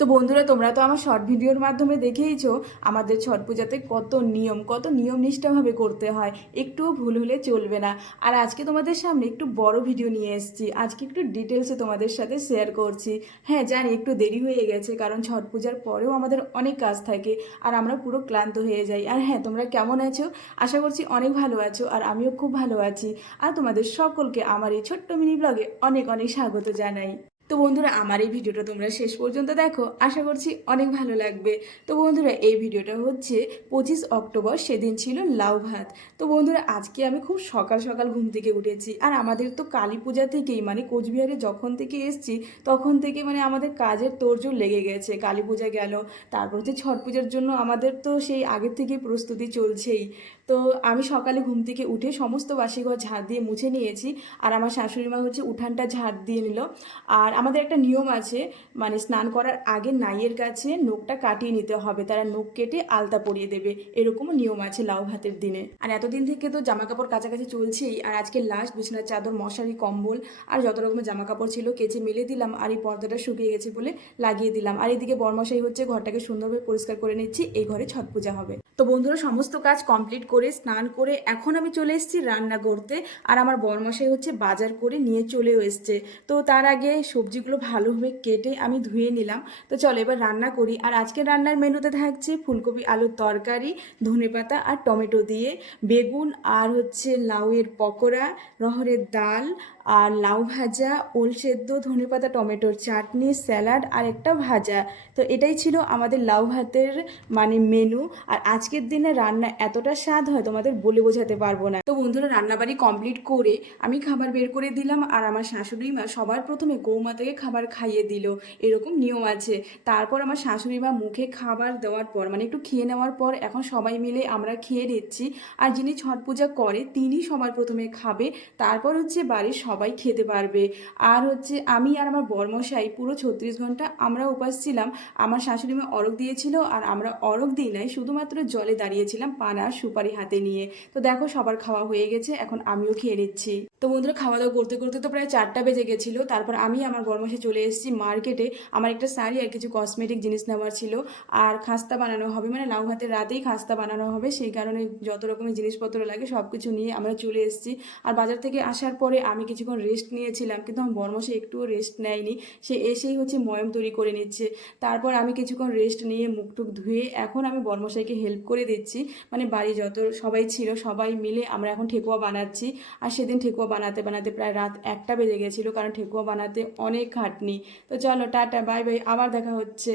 তো বন্ধুরা, তোমরা তো আমার শর্ট ভিডিওর মাধ্যমে দেখেইছো আমাদের ছট পূজাতে কত নিয়ম কত নিয়ম নিষ্ঠাভাবে করতে হয়। একটুও ভুল হলে চলবে না। আর আজকে তোমাদের সামনে একটু বড় ভিডিও নিয়ে এসেছি। আজকে একটু ডিটেলসে তোমাদের সাথে শেয়ার করছি। হ্যাঁ জানি একটু দেরি হয়ে গেছে, কারণ ছট পূজার পরেও আমাদের অনেক কাজ থাকে আর আমরা পুরো ক্লান্ত হয়ে যাই। আর হ্যাঁ তোমরা কেমন আছো? আশা করছি অনেক ভালো আছো আর আমিও খুব ভালো আছি। আর তোমাদের সকলকে আমার এই ছোট্ট মিনি ব্লগে অনেক অনেক স্বাগত জানাই। তো বন্ধুরা, আমার এই ভিডিওটা তোমরা শেষ পর্যন্ত দেখো। আশা করছি অনেক ভালো লাগবে। তো বন্ধুরা, এই ভিডিওটা হচ্ছে পঁচিশ অক্টোবর, সেদিন ছিল লাউ ভাত। তো বন্ধুরা, আজকে আমি খুব সকাল সকাল ঘুম থেকে উঠেছি। আর আমাদের তো কালী পূজা থেকেই মানে কোচবিহারে যখন থেকে এসছি, তখন থেকে মানে আমাদের কাজের তোড়জোড় লেগে গেছে। কালী পূজা গেল, তারপর হচ্ছে ছট পূজার জন্য আমাদের তো সেই আগের থেকেই প্রস্তুতি চলছেই। তো আমি সকালে ঘুম থেকে উঠে সমস্ত বাসিঘর ঝাড় দিয়ে মুছে নিয়েছি। আর আমার শাশুড়ি মা হচ্ছে উঠানটা ঝাড় দিয়ে নিল। আর আমাদের একটা নিয়ম আছে মানে স্নান করার আগে নাইয়ের কাছে নখটা কাটিয়ে নিতে হবে, তারা নখ কেটে আলতা পরিয়ে দেবে, এরকমও নিয়ম আছে লাউ ভাতের দিনে। আর এতদিন থেকে তো জামা কাপড় কাছাকাছি চলছেই, আর আজকে লাস্ট বিছানার চাদর, মশারি, কম্বল, আর যত রকমের জামা কাপড় ছিল কেচে মেলে দিলাম, আর এই পর্দাটা শুকিয়ে গেছে বলে লাগিয়ে দিলাম। আর এদিকে বরমশাই হচ্ছে ঘরটাকে সুন্দরভাবে পরিষ্কার করে নিচ্ছি, এই ঘরে ছট পূজা হবে। তো বন্ধুরা, সমস্ত কাজ কমপ্লিট করে, স্নান করে এখন আমি চলে এসেছি রান্না করতে, আর আমার বরমশাই হচ্ছে বাজার করে নিয়ে চলেও এসছে। তো তার আগে সবজিগুলো ভালোভাবে কেটে আমি ধুয়ে নিলাম। তো চলো এবার রান্না করি। আর আজকে রান্নার মেনুতে থাকছে ফুলকপি, আলুর তরকারি ধনেপাতা আর টমেটো দিয়ে। বেগুন আর হচ্ছে লাউয়ের পকোড়া রহরের ডাল আর লাউ ভাজা, ওল সেদ্ধ ধনেপাতা টমেটোর চাটনি, স্যালাড আর একটা ভাজা। তো এটাই ছিল আমাদের লাউ ভাতের মানে মেনু। আর আজকের দিনে রান্না এতটা স্বাদ হয় তোমাদের বলে বোঝাতে পারব না। তো বন্ধুরা, রান্নাবাড়ি কমপ্লিট করে আমি খাবার বের করে দিলাম। আর আমার শাশুড়ি মা সবার প্রথমে গৌমাতাকে খাবার খাইয়ে দিল, এরকম নিয়ম আছে। তারপর আমার শাশুড়ি মা মুখে খাবার দেওয়ার পর মানে একটু খেয়ে নেওয়ার পর, এখন সবাই মিলে আমরা খেয়ে নিচ্ছি। আর যিনি ছট পূজা করে তিনি সবার প্রথমে খাবে। তারপর হচ্ছে বাড়ির সবাই খেতে পারবে। আর হচ্ছে আমি আর আমার বর্মশাই পুরো ছত্রিশ ঘণ্টা আমরা উপাস ছিলাম। আমার শাশুড়ি মা অরক দিয়েছিল আর আমরা অরক দিই নাই, শুধুমাত্র জলে দাঁড়িয়েছিলাম পান আর সুপারি হাতে নিয়ে। তো দেখো সবার খাওয়া হয়ে গেছে, এখন আমিও খেয়ে নিচ্ছি। তো বন্ধুরা, খাওয়া দাওয়া করতে করতে তো প্রায় চারটা বেজে গেছিল। তারপর আমি আমার বর্মশাই চলে এসেছি মার্কেটে। আমার একটা শাড়ি আর কিছু কসমেটিক জিনিস নেওয়ার ছিল। আর খাস্তা বানানো হবে মানে লাউ ভাতের রাতেই খাস্তা বানানো হবে। সেই কারণে যত রকমের জিনিসপত্র লাগে সব কিছু নিয়ে আমরা চলে এসেছি। আর বাজার থেকে আসার পরে আমি কিছুক্ষণ রেস্ট নিয়েছিলাম, কিন্তু আমার বর্মশে একটুও রেস্ট নেয়নি। সে এসেই হচ্ছে ময়ম তৈরি করে নিচ্ছে। তারপর আমি কিছুক্ষণ রেস্ট নিয়ে মুখ টুক ধুয়ে এখন আমি বর্মশাইকে হেল্প করে দিচ্ছি। মানে বাড়ি যত সবাই ছিল, সবাই মিলে আমরা এখন ঠেকুয়া বানাচ্ছি। আর সেদিন ঠেকুয়া বানাতে বানাতে প্রায় রাত একটা বেজে গেছিল, কারণ ঠেকুয়া বানাতে অনেক খাটনি। তো চলো টাটা বাই বাই আবার দেখা হচ্ছে।